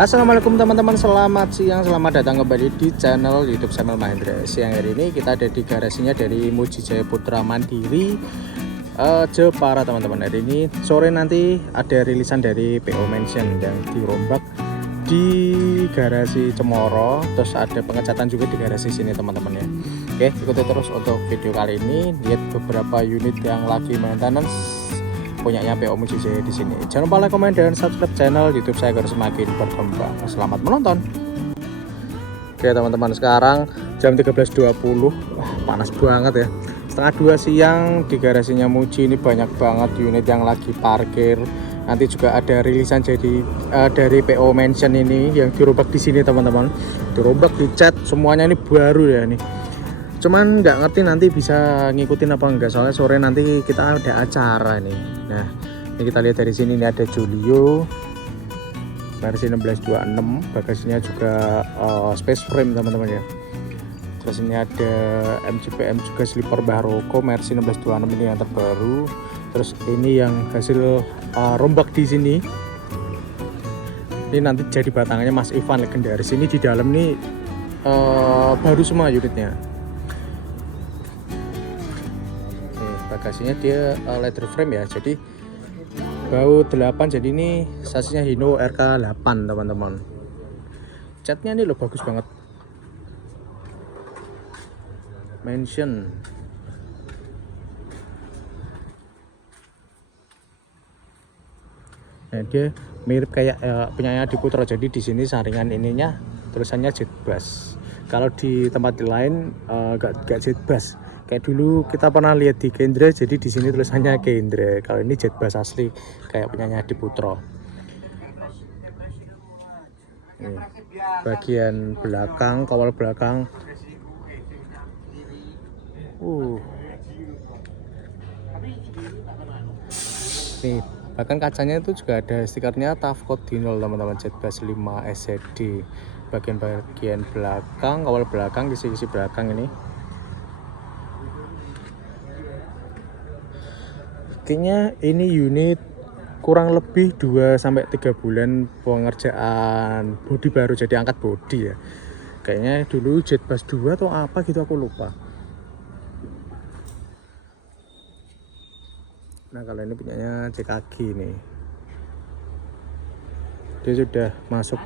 Assalamualaikum teman-teman, selamat siang, selamat datang kembali di channel YouTube Samuel Mahendra. Siang hari ini kita ada di garasinya dari Muji Jaya Putra Mandiri Jepara teman-teman. Hari ini sore nanti ada rilisan dari PO Mansion yang dirombak di garasi Cemoro, terus ada pengecatan juga di garasi sini teman-teman ya. Oke, ikuti terus untuk video kali ini, lihat beberapa unit yang lagi maintenance punyanya PO Muji Jaya di sini. Jangan lupa like, komen, dan subscribe channel YouTube saya agar semakin berkembang. Selamat menonton. Oke teman-teman, sekarang jam 13.20. Wah, panas banget ya. Setengah 2 siang di garasinya Muji ini banyak banget unit yang lagi parkir. Nanti juga ada rilisan jadi dari PO Mansion ini yang dirobak di sini teman-teman. Dirobak, dicat, semuanya ini baru ya nih. Cuman nggak ngerti nanti bisa ngikutin apa enggak, soalnya sore nanti kita ada acara nih. Nah, ini kita lihat dari sini, ini ada Giulio versi 1626, bagasinya juga space frame teman-teman ya. Terus ini ada MCPM juga slipper Baroko versi 1626, ini yang terbaru. Terus ini yang hasil rombak di sini. Ini nanti jadi batangannya Mas Ivan legendaris. Ini di dalam nih baru semua unitnya. Bagasinya dia leather frame ya, jadi bau 8, jadi ini sasinya Hino RK8 teman-teman. Catnya ini loh bagus banget. Mansion. Nah, dia mirip kayak punyanya Adi Putra, jadi di sini saringan ininya tulisannya Jet Bass. Kalau di tempat lain gak Jet Bass. Kayak dulu kita pernah lihat di Kendra, jadi di sini tulisannya Kendra. Kalau ini Jet Bass asli kayak punyanya Adi Putra. Nih, bagian belakang, kawal belakang. Nih, bahkan kacanya itu juga ada stikernya Tafcode Dinol teman-teman, Jet Bass 5 SCD. Bagian belakang, kawal belakang, kisi-kisi belakang ini. Kayaknya ini unit kurang lebih 2-3 bulan pengerjaan bodi baru, jadi angkat bodi ya. Kayaknya dulu Jet Bass 2 atau apa gitu, aku lupa. Nah, kalau ini punyanya CKG nih. Dia sudah masuk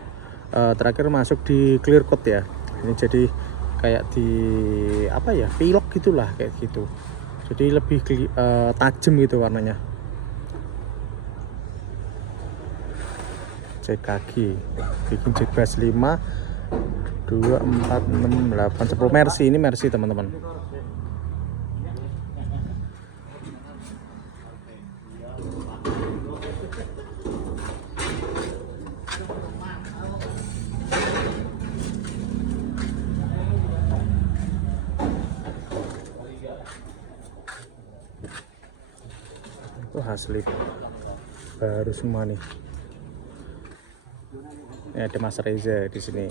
terakhir masuk di clear coat ya. Ini jadi kayak di apa ya, pilok gitulah kayak gitu. Jadi lebih tajam gitu warnanya. CKG bikin Jet Bass 5 2 4 6 8 10 Mercy. Ini Mercy teman-teman. Itu asli baru semua nih. Ini ada Mas Reza di sini.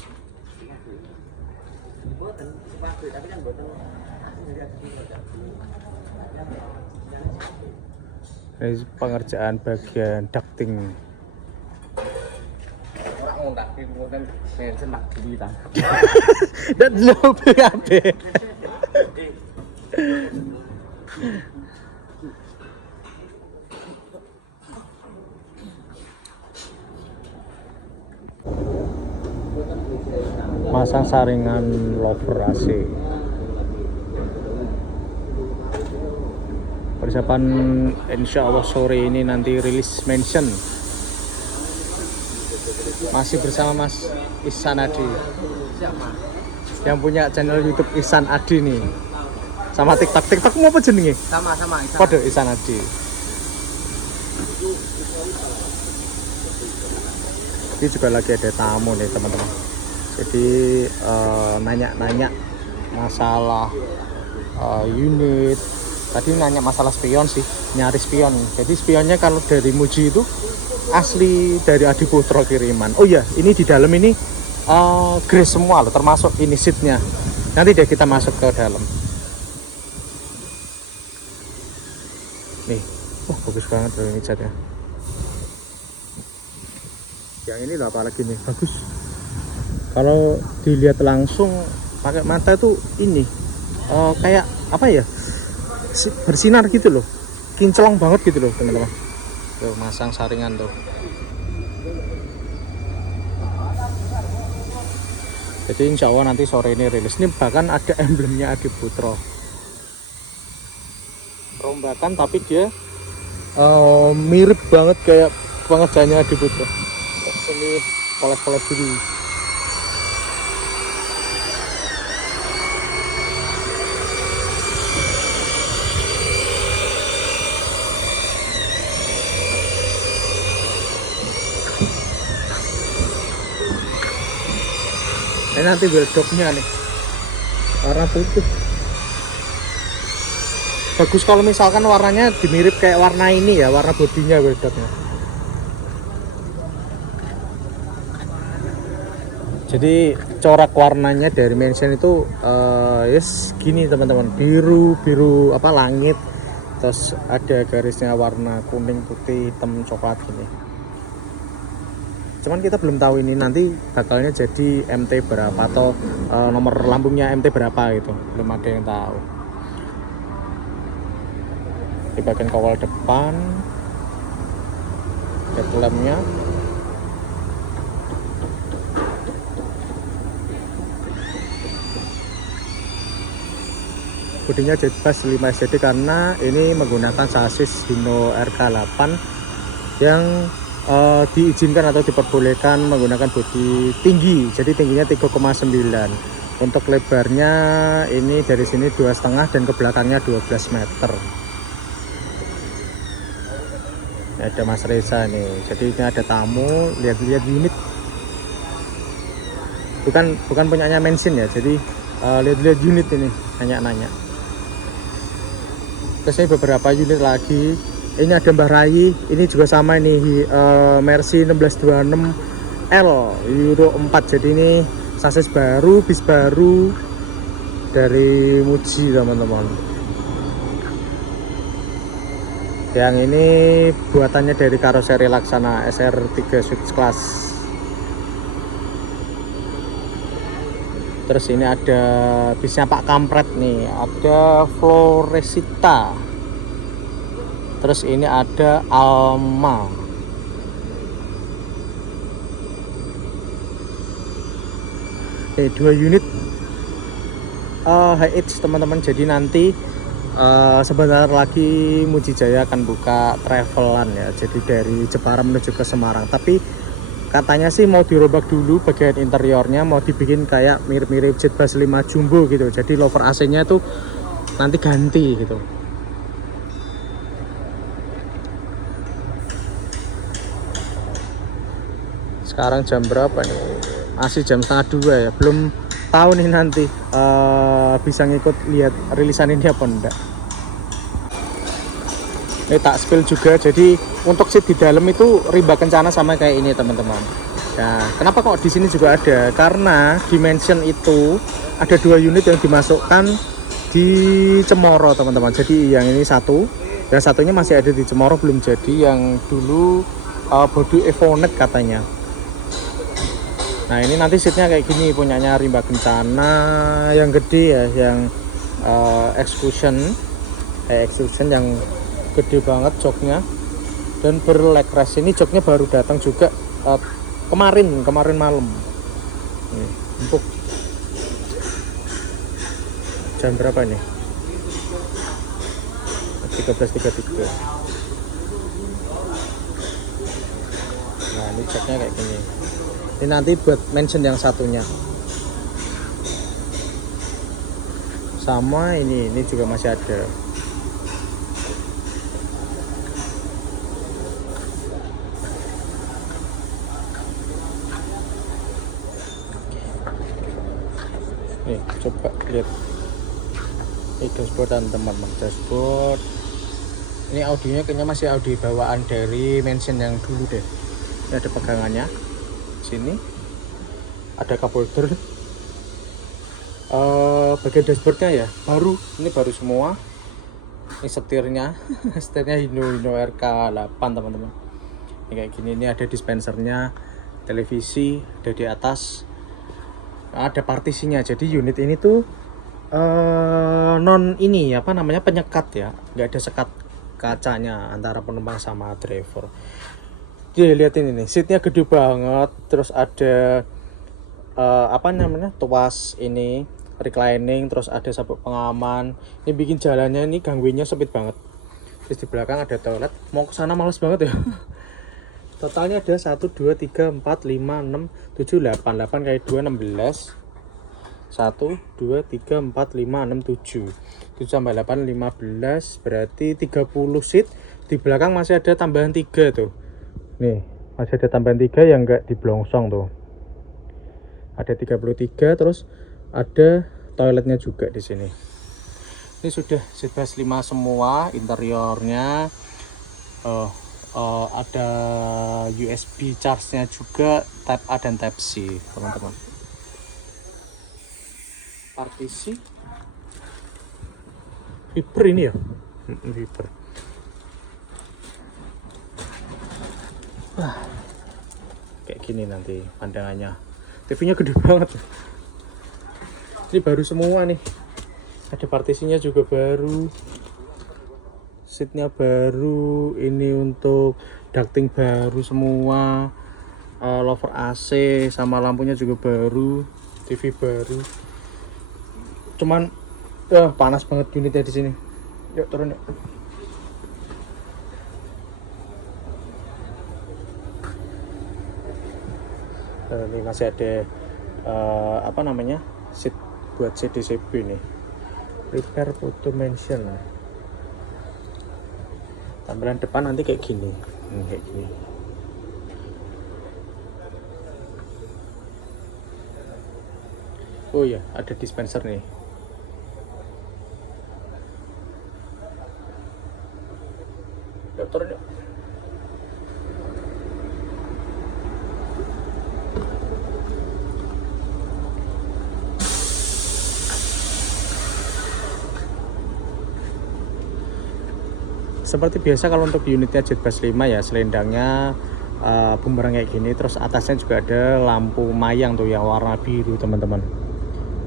Ini pengerjaan bagian ducting. Dan lebih kabeh. Masang saringan lover AC. Persiapan insya Allah sore ini nanti rilis Mansion. Masih bersama Mas Ihsan Adi, yang punya channel YouTube Ihsan Adi nih. Sama TikTok mau apa jenenge? Sama Kode Ihsan Adi. Ini juga lagi ada tamu nih teman-teman. Jadi nanya-nanya masalah unit. Tadi nanya masalah spion sih, nyari spion. Jadi spionnya kalau dari Muji itu asli dari Adi Putra kiriman. Oh iya, ini di dalam ini grace semua loh, termasuk ini seatnya. Nanti deh kita masuk ke dalam. Nih, wah bagus banget loh ini catnya. Yang ini loh apalagi nih, bagus. Kalau dilihat langsung pakai mata tuh ini kayak apa ya, bersinar gitu loh, kinclong banget gitu loh teman-teman. Tuh masang saringan tuh. Jadi insya Allah nanti sore ini rilis. Ini bahkan ada emblemnya Adi Putro. Rombakan tapi dia mirip banget kayak pengerjaannya Adi Putro. Ini poles-poles dulu. Ini nanti wheeldocknya nih warna putih. Bagus kalau misalkan warnanya dimirip kayak warna ini ya, warna bodinya wheeldocknya. Jadi corak warnanya dari Mansion itu yes gini teman-teman, biru apa langit, terus ada garisnya warna kuning, putih, hitam, coklat gini. Cuman kita belum tahu ini nanti bakalnya jadi MT berapa atau nomor lambungnya MT berapa gitu, belum ada yang tahu. Di bagian kawal depan headlampnya bodinya Jetbus 5 SCD karena ini menggunakan sasis Hino RK8 yang diizinkan atau diperbolehkan menggunakan bodi tinggi, jadi tingginya 3,9. Untuk lebarnya ini dari sini 2,5 dan ke belakangnya 12 meter. Ada Mas Reza nih, jadi ini ada tamu, lihat-lihat unit, bukan punyanya Mansion ya, jadi lihat-lihat unit ini, nanya-nanya. Terus ini beberapa unit lagi. Ini ada Mbah Rai, ini juga sama nih, Mercy 1626L Euro 4. Jadi ini sasis baru, bis baru dari Muji teman-teman. Yang ini buatannya dari karoseri Laksana SR3 Switch Class. Terus ini ada bisnya Pak Kampret nih, ada Floresita. Terus ini ada Alma. Dua unit high edge teman-teman. Jadi nanti sebentar lagi Muji Jaya akan buka travelan ya. Jadi dari Jepara menuju ke Semarang. Tapi katanya sih mau dirobak dulu bagian interiornya, mau dibikin kayak mirip-mirip Jetbus 5 Jumbo gitu. Jadi lover AC-nya tuh nanti ganti gitu. Sekarang jam berapa nih? Masih jam 1:30 ya. Belum tahu nih nanti bisa ngikut lihat rilisan ini apa enggak. Ini tak spill juga. Jadi untuk seat di dalam itu rimba kencana sama kayak ini teman-teman. Nah, kenapa kok di sini juga ada? Karena di Mansion itu ada 2 unit yang dimasukkan di Cemoro teman-teman. Jadi yang ini satu, dan satunya masih ada di Cemoro belum jadi. Yang dulu bodi Evonet katanya. Nah ini nanti seatnya kayak gini, punyanya rimba kencana yang gede ya, yang exclusion yang gede banget joknya dan berleg rest. Ini joknya baru datang juga kemarin malam. Nih, empuk. Jam berapa nih? 13.33. Nah ini joknya kayak gini. Ini nanti buat Mansion yang satunya. Sama ini juga masih ada. Nih, coba lihat. Ini dashboard teman-teman, dashboard. Ini audionya kayaknya masih audio bawaan dari Mansion yang dulu deh. Ini ada pegangannya. Sini ada cup holder. Bagian dashboardnya ya ini baru semua. Ini setirnya setirnya Hino RK8 teman-teman. Ini kayak gini, ini ada dispensernya, televisi ada di atas, ada partisinya. Jadi unit ini tuh non ini apa namanya, penyekat ya, nggak ada sekat kacanya antara penumpang sama driver. Jadi lihatin ini, seatnya gede banget, terus ada apa namanya, tuas ini reclining, terus ada sabuk pengaman. Ini bikin jalannya ini gangwanya sempit banget. Terus di belakang ada toilet, mau ke sana males banget ya. Totalnya ada 1 2 3 4 5 6 7 8 8 kali 2 16. 1 2 3 4 5 6 7 7 tambah 8 15, berarti 30 seat. Di belakang masih ada tambahan 3 tuh. Nih, masih ada tambahan 3 yang enggak diblongsong tuh. Ada 33, terus ada toiletnya juga di sini. Ini sudah seat bass 5 semua, interiornya ada USB charge-nya juga, Type A dan Type C, teman-teman. Partisi Viper ini ya, Viper. Wah, kayak gini nanti pandangannya. TV-nya gede banget. Ini baru semua nih. Ada partisinya juga baru. Seatnya baru. Ini untuk ducting baru semua. Lover AC sama lampunya juga baru. TV baru. Cuman panas banget unitnya di sini. Yuk turun yuk. Ini masih ada apa namanya, seat buat CDCB nih. Prepare photo mention. Tampilan depan nanti kayak gini. Kayak gini. Oh ya, ada dispenser nih. Yuk turun yuk. Seperti biasa kalau untuk di unitnya Jetbus 5 ya, selendangnya bumerang kayak gini, terus atasnya juga ada lampu mayang tuh yang warna biru, teman-teman.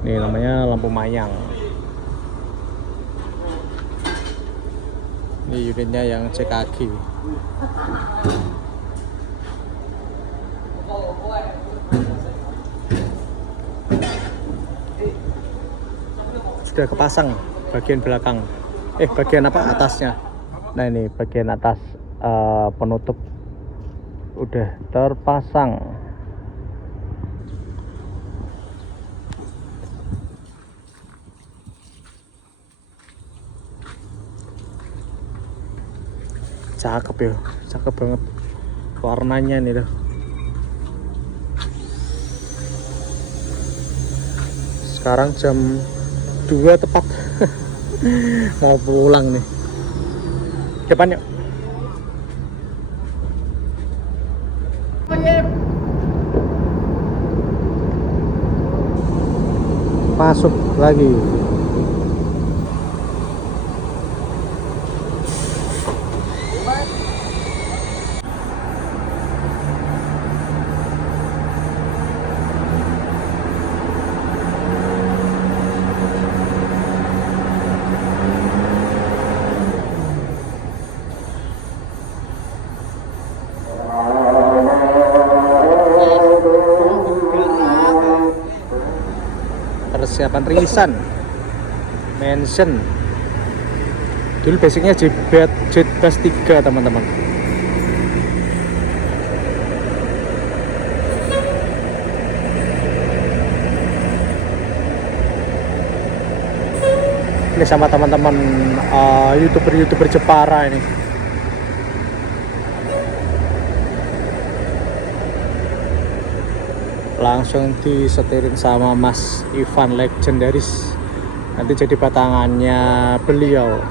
Ini namanya lampu mayang. Ini unitnya yang CKG. Sudah kepasang bagian belakang, bagian apa, atasnya. Nah ini bagian atas penutup udah terpasang. Cakep ya, cakep banget warnanya nih loh. Sekarang jam 2 tepat. Mau pulang nih. Depan yuk. Masuk lagi. Persiapan rilisan mention. Dulu basicnya Jetbus 3 teman-teman. Ini sama teman-teman youtuber Jepara ini. Langsung disetirin sama Mas Ivan legendaris, nanti jadi batangannya beliau.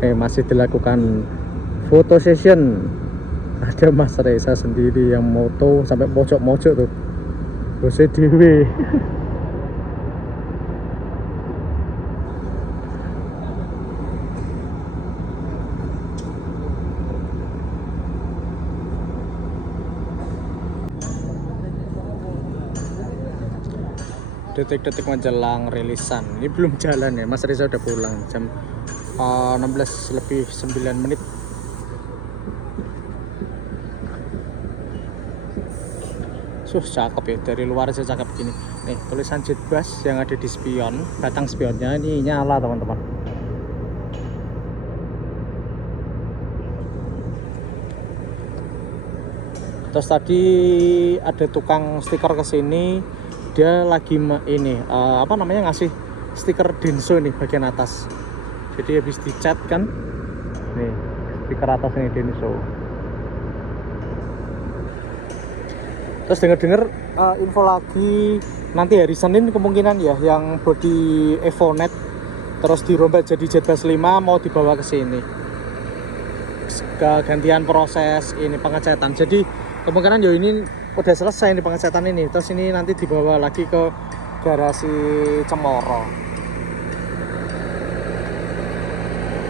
Masih dilakukan foto session. Ada Mas Reza sendiri yang moto sampai pojok-pojok tuh. Bose dewe. Detik-detik menjelang rilisan. Ini belum jalan ya, Mas Reza udah pulang jam 16 lebih 9 menit. Cakep ya, dari luar aja cakep gini. Nih tulisan Jetbus yang ada di spion, batang spionnya ini nyala teman-teman. Terus tadi ada tukang stiker ke sini, dia lagi ini apa namanya, ngasih stiker Denso nih bagian atas. Jadi habis dicat kan, nih stiker atas ini Denso. Terus dengar-dengar info lagi nanti hari Senin kemungkinan ya yang body Evonet terus dirombak jadi Jetbus 5 mau dibawa ke sini. Gantian proses ini pengecetan. Jadi kemungkinan ya ini udah selesai nih pengecetan ini. Terus ini nanti dibawa lagi ke garasi Cemoro.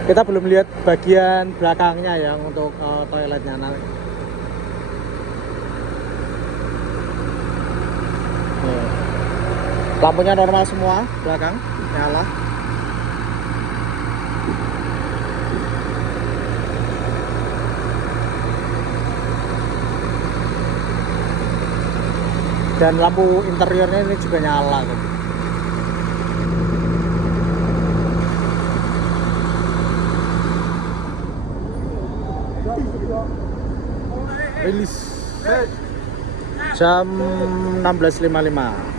Kita belum lihat bagian belakangnya yang untuk toiletnya nanti. Lampunya normal semua, belakang nyala. Dan lampu interiornya ini juga nyala gitu. Rilis jam 16.55.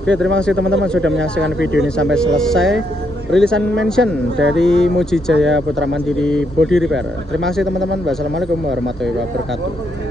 Oke, terima kasih teman-teman sudah menyaksikan video ini sampai selesai. Rilisan mention dari Muji Jaya Putra Mandiri Body Repair. Terima kasih teman-teman. Wassalamualaikum warahmatullahi wabarakatuh.